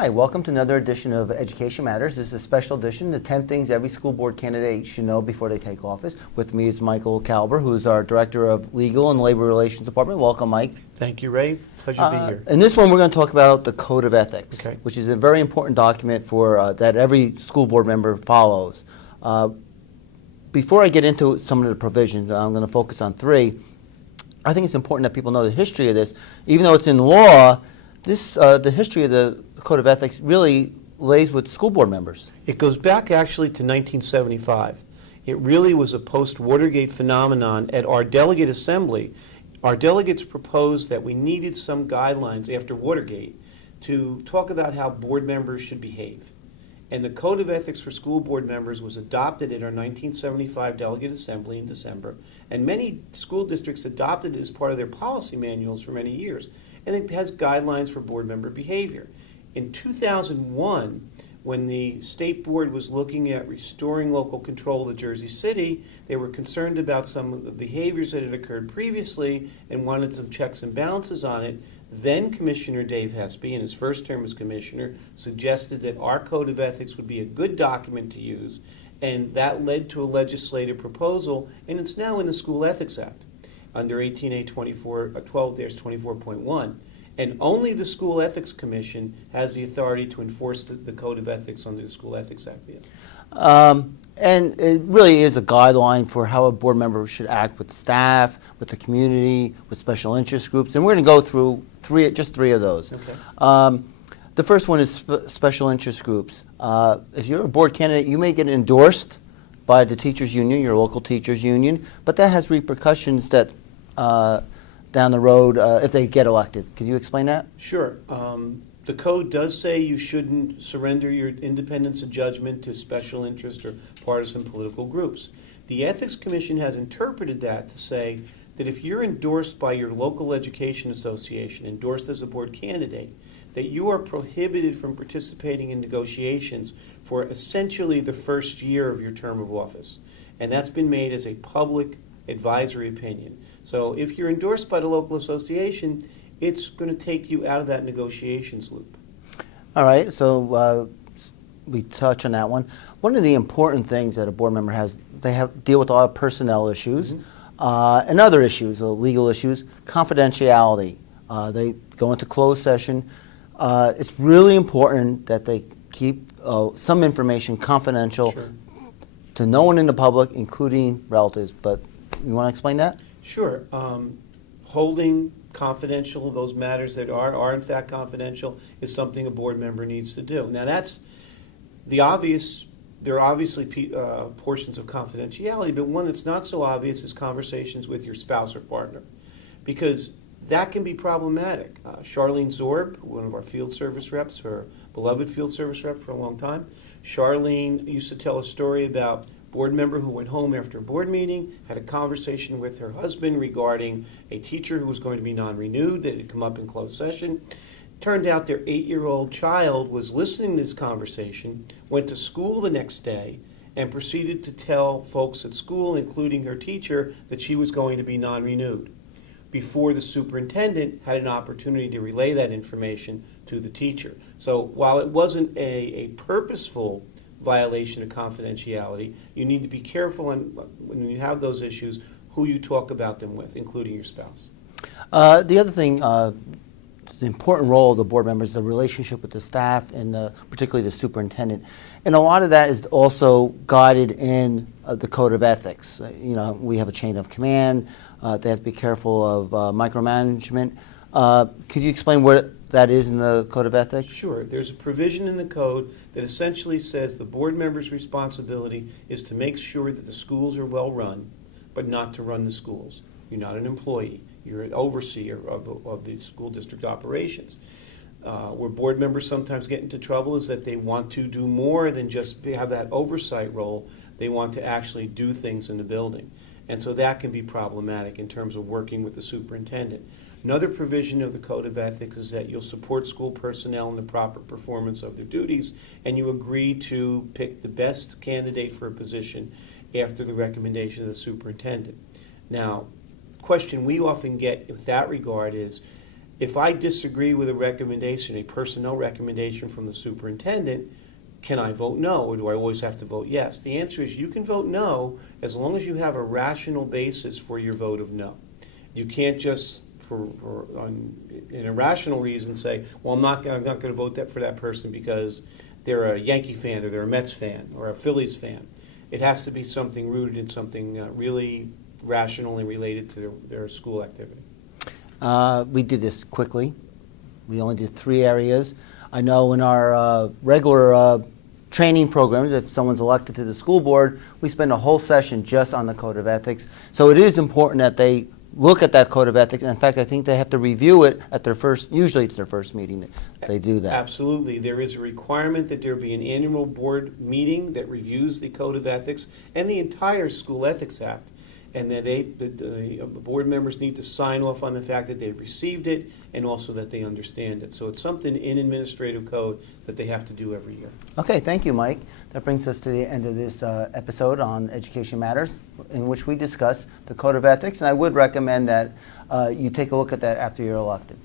Hi, welcome to another edition of Education Matters. This is a special edition, the 10 things every school board candidate should know before they take office. With me is Michael Kaelber, who is our Director of Legal and Labor Relations Department. Welcome, Mike. Thank you, Ray. Pleasure to be here. In this one, we're going to talk about the Code of Ethics, Okay. which is a very important document for that every school board member follows. Before I get into some of the provisions, I'm going to focus on three. I think it's important that people know the history of this. Even though it's in law, the history of the Code of Ethics really lays with school board members. It goes back actually to 1975. It really was a post-Watergate phenomenon. At our delegate assembly, our delegates proposed that we needed some guidelines after Watergate to talk about how board members should behave. And the Code of Ethics for school board members was adopted at our 1975 delegate assembly in December, and many school districts adopted it as part of their policy manuals for many years. And it has guidelines for board member behavior. In 2001, when the state board was looking at restoring local control of Jersey City, they were concerned about some of the behaviors that had occurred previously and wanted some checks and balances on it. Then Commissioner Dave Hespy, in his first term as commissioner, suggested that our Code of Ethics would be a good document to use, and that led to a legislative proposal, and it's now in the School Ethics Act under 18A 12-24.1. And only the School Ethics Commission has the authority to enforce the Code of Ethics under the School Ethics Act. And it really is a guideline for how a board member should act with staff, with the community, with special interest groups. And we're going to go through just three of those. Okay. The first one is special interest groups. If you're a board candidate, you may get endorsed by the teachers union, your local teachers union, but that has repercussions that down the road if they get elected. Can you explain that? Sure. The code does say you shouldn't surrender your independence of judgment to special interest or partisan political groups. The Ethics Commission has interpreted that to say that if you're endorsed by your local education association, endorsed as a board candidate, that you are prohibited from participating in negotiations for essentially the first year of your term of office. And that's been made as a public advisory opinion. So if you're endorsed by the local association, it's going to take you out of that negotiations loop. All right, so we touch on that one. One of the important things that a board member has, they deal with a lot of personnel issues and other issues, legal issues, confidentiality. They go into closed session. It's really important that they keep some information confidential to no one in the public, including relatives. But you want to explain that? Sure. Holding confidential those matters that are in fact confidential is something a board member needs to do. Now that's the obvious. There are obviously portions of confidentiality, but one that's not so obvious is conversations with your spouse or partner, because that can be problematic. Charlene Zorb, one of our field service reps, her beloved field service rep for a long time, Charlene used to tell a story about board member who went home after a board meeting, had a conversation with her husband regarding a teacher who was going to be non-renewed that had come up in closed session. Turned out their 8-year-old child was listening to this conversation, went to school the next day, and proceeded to tell folks at school, including her teacher, that she was going to be non-renewed, before the superintendent had an opportunity to relay that information to the teacher. So while it wasn't a purposeful violation of confidentiality, you need to be careful when you have those issues who you talk about them with, including your spouse. The other thing, the important role of the board members, the relationship with the staff and particularly the superintendent, and a lot of that is also guided in the Code of Ethics. We have a chain of command. They have to be careful of micromanagement. Could you explain what that is in the Code of Ethics? Sure. There's a provision in the code that essentially says the board member's responsibility is to make sure that the schools are well run, but not to run the schools. You're not an employee. You're an overseer of the school district operations. Where board members sometimes get into trouble is that they want to do more than just have that oversight role. They want to actually do things in the building. And so that can be problematic in terms of working with the superintendent. Another provision of the Code of Ethics is that you'll support school personnel in the proper performance of their duties, and you agree to pick the best candidate for a position after the recommendation of the superintendent. Now, the question we often get with that regard is, If I disagree with a recommendation, a personnel recommendation from the superintendent, can I vote no, or do I always have to vote yes? The answer is you can vote no as long as you have a rational basis for your vote of no. You can't just, in a rational reason, say, well, I'm not going to vote for that person because they're a Yankee fan, or they're a Mets fan, or a Phillies fan. It has to be something rooted in something really rational and related to their school activity. We did this quickly. We only did 3 areas. I know in our regular training programs, if someone's elected to the school board, we spend a whole session just on the code of ethics. So it is important that they look at that code of ethics. In fact, I think they have to review it at their first, usually it's their first meeting that they do that. Absolutely. There is a requirement that there be an annual board meeting that reviews the code of ethics and the entire School Ethics Act. And that the board members need to sign off on the fact that they've received it and also that they understand it. So it's something in administrative code that they have to do every year. Okay, thank you, Mike. That brings us to the end of this episode on Education Matters, in which we discuss the Code of Ethics. And I would recommend that you take a look at that after you're elected.